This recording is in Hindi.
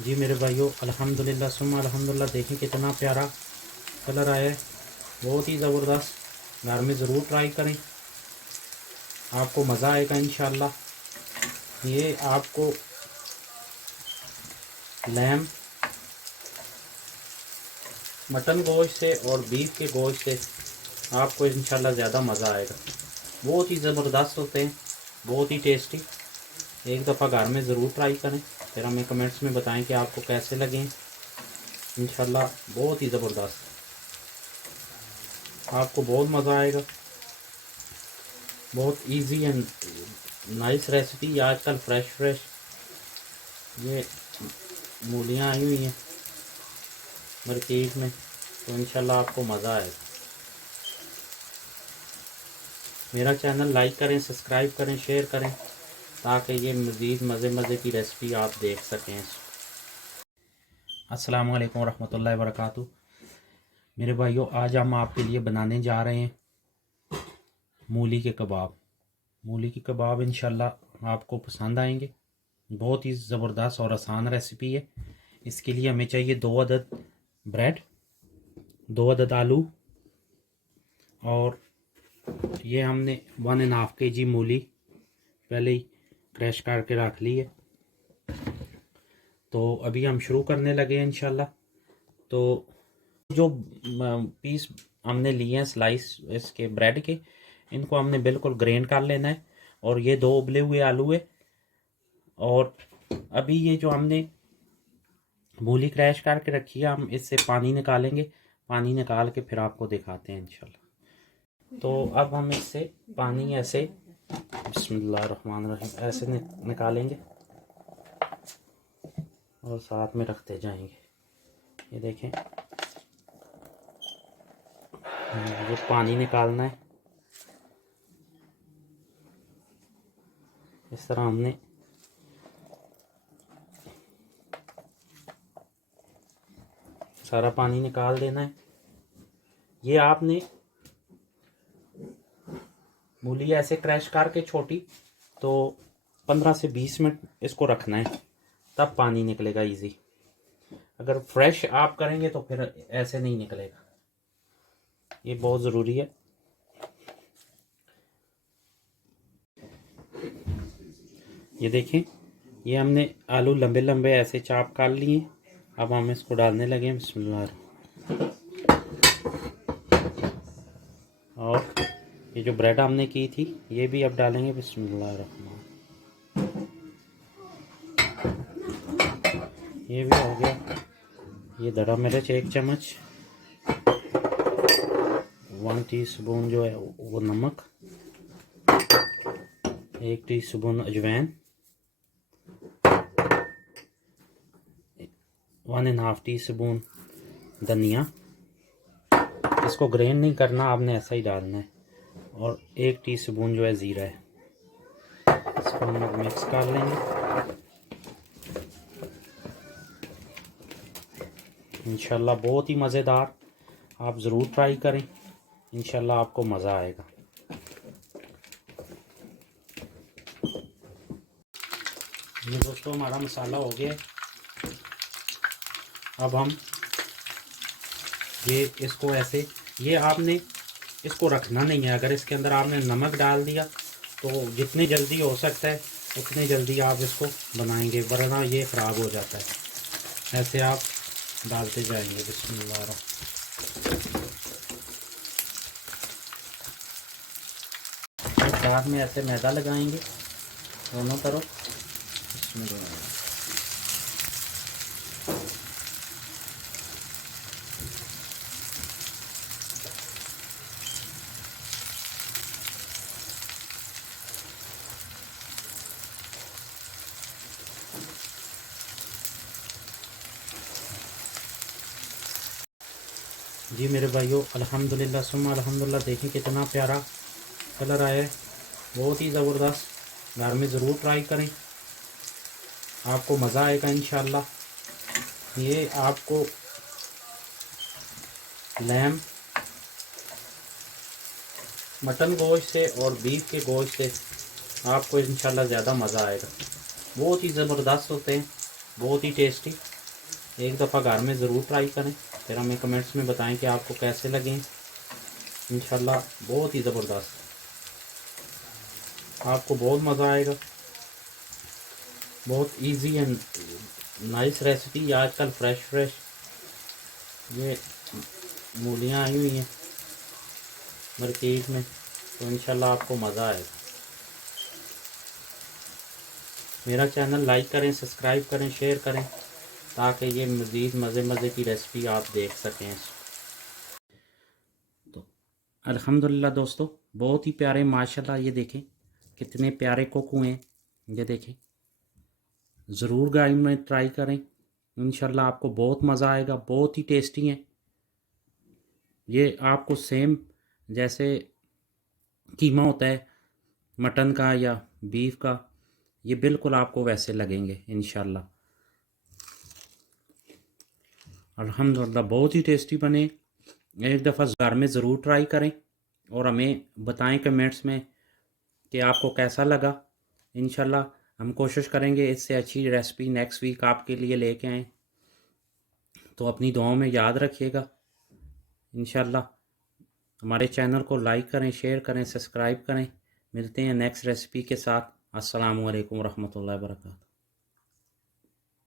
जी मेरे भाइयों, अल्हम्दुलिल्लाह सुम्मा अल्हम्दुलिल्लाह। देखें कितना प्यारा कलर आया है, बहुत ही ज़बरदस्त। घर में ज़रूर ट्राई करें, आपको मज़ा आएगा इंशाल्लाह। ये आपको लैम मटन गोश्त से और बीफ के गोश्त से आपको इंशाल्लाह ज़्यादा मज़ा आएगा। बहुत ही ज़बरदस्त होते हैं, बहुत ही टेस्टी। एक दफ़ा घर में ज़रूर ट्राई करें, फिर हमें कमेंट्स में बताएं कि आपको कैसे लगे। इंशाल्लाह बहुत ही ज़बरदस्त, आपको बहुत मज़ा आएगा। बहुत इजी एंड नाइस रेसिपी। आजकल फ्रेश ये मूलियाँ आई हुई हैं मार्केट में, तो इंशाल्लाह आपको मज़ा आएगा। मेरा चैनल लाइक करें, सब्सक्राइब करें, शेयर करें, ताकि ये मज़ीद मज़े की रेसिपी आप देख सकें। अस्सलामु अलैकुम रहमतुल्लाहि व बरकातुहू। मेरे भाइयों, आज हम आपके लिए बनाने जा रहे हैं मूली के कबाब। मूली के कबाब इंशाल्लाह आपको पसंद आएंगे। बहुत ही ज़बरदस्त और आसान रेसिपी है। इसके लिए हमें चाहिए 2 अदद ब्रेड, 2 अदद आलू, और ये हमने 1.5 kg मूली पहले ही क्रश करके रख ली है। तो अभी हम शुरू करने लगे हैं इंशाल्लाह। तो जो पीस हमने लिए हैं स्लाइस इसके ब्रेड के, इनको हमने बिल्कुल ग्रेन कर लेना है। और ये 2 उबले हुए आलू है। और अभी ये जो हमने मूली क्रैश करके रखी है, हम इससे पानी निकालेंगे। पानी निकाल के फिर आपको दिखाते हैं इंशाल्लाह। तो अब हम इससे पानी ऐसे बिस्मिल्लाहिर्रहमानिर्रहीम ऐसे निकालेंगे और साथ में रखते जाएंगे। ये देखें, ये पानी निकालना है। इस तरह हमने सारा पानी निकाल देना है। ये आपने मूली ऐसे क्रैश करके छोटी, तो 15 से 20 मिनट इसको रखना है, तब पानी निकलेगा इजी। अगर फ्रेश आप करेंगे तो फिर ऐसे नहीं निकलेगा। ये बहुत ज़रूरी है। ये देखें, ये हमने आलू लंबे लंबे ऐसे चाप कर लिए। अब हम इसको डालने लगे बिस्मिल्लाह। और ये जो ब्रेड हमने की थी, ये भी अब डालेंगे बिस्मिल्लाह। ये भी हो गया। ये धड़ा मिर्च 1 चम्मच, 1 टीस्पून जो है वो नमक, 1 टीस्पून अजवाइन, 1.5 टीस्पून धनिया। इसको ग्रेन नहीं करना, आपने ऐसा ही डालना है। और 1 टीस्पून जो है ज़ीरा है। इसको हम लोग मिक्स कर लेंगे। इंशाल्लाह बहुत ही मज़ेदार, आप ज़रूर ट्राई करें, इंशाल्लाह आपको मज़ा आएगा। ये दोस्तों हमारा मसाला हो गया। अब हम ये इसको ऐसे, ये आपने इसको रखना नहीं है। अगर इसके अंदर आपने नमक डाल दिया तो जितनी जल्दी हो सकता है उतनी जल्दी आप इसको बनाएंगे, वरना ये ख़राब हो जाता है। ऐसे आप डालते जाएंगे बिस्मिल्लाह। साथ में ऐसे मैदा लगाएंगे दोनों तरफ। जी मेरे भाइयों, अल्हम्दुलिल्लाह सुम्मा अल्हम्दुलिल्लाह। देखें कितना प्यारा कलर आया है, बहुत ही ज़बरदस्त। घर में ज़रूर ट्राई करें, आपको मज़ा आएगा इंशाल्लाह। ये आपको लैम मटन गोश्त से और बीफ के गोश्त से आपको इंशाल्लाह ज़्यादा मज़ा आएगा। बहुत ही ज़बरदस्त होते हैं, बहुत ही टेस्टी। एक दफ़ा घर में ज़रूर ट्राई करें, फिर हमें कमेंट्स में बताएं कि आपको कैसे लगे। इंशाल्लाह बहुत ही ज़बरदस्त, आपको बहुत मज़ा आएगा। बहुत इजी एंड नाइस रेसिपी। आजकल फ्रेश ये मूलियाँ आई हुई हैं मार्केट में, तो इंशाल्लाह आपको मज़ा आएगा। मेरा चैनल लाइक करें, सब्सक्राइब करें, शेयर करें, ताकि ये मज़ीद मज़े की रेसिपी आप देख सकें। तो अल्हम्दुलिल्लाह दोस्तों, बहुत ही प्यारे माशाल्लाह, ये देखें कितने प्यारे कुक हुए हैं। ये देखें, ज़रूर गाइस में ट्राई करें, इंशाल्लाह आपको बहुत मज़ा आएगा। बहुत ही टेस्टी हैं ये। आपको सेम जैसे कीमा होता है मटन का या बीफ का, ये बिल्कुल आपको वैसे लगेंगे इंशाल्लाह। अल्हम्दुलिल्लाह बहुत ही टेस्टी बने। एक दफ़ा घर में ज़रूर ट्राई करें और हमें बताएं कमेंट्स में कि आपको कैसा लगा। इंशाल्लाह हम कोशिश करेंगे इससे अच्छी रेसिपी नेक्स्ट वीक आपके लिए लेके आएँ। तो अपनी दुआओं में याद रखिएगा। इंशाल्लाह हमारे चैनल को लाइक करें, शेयर करें, सब्सक्राइब करें। मिलते हैं नेक्स्ट रेसिपी के साथ। अस्सलामु अलैकुम रहमतुल्लाहि व बरकातहू।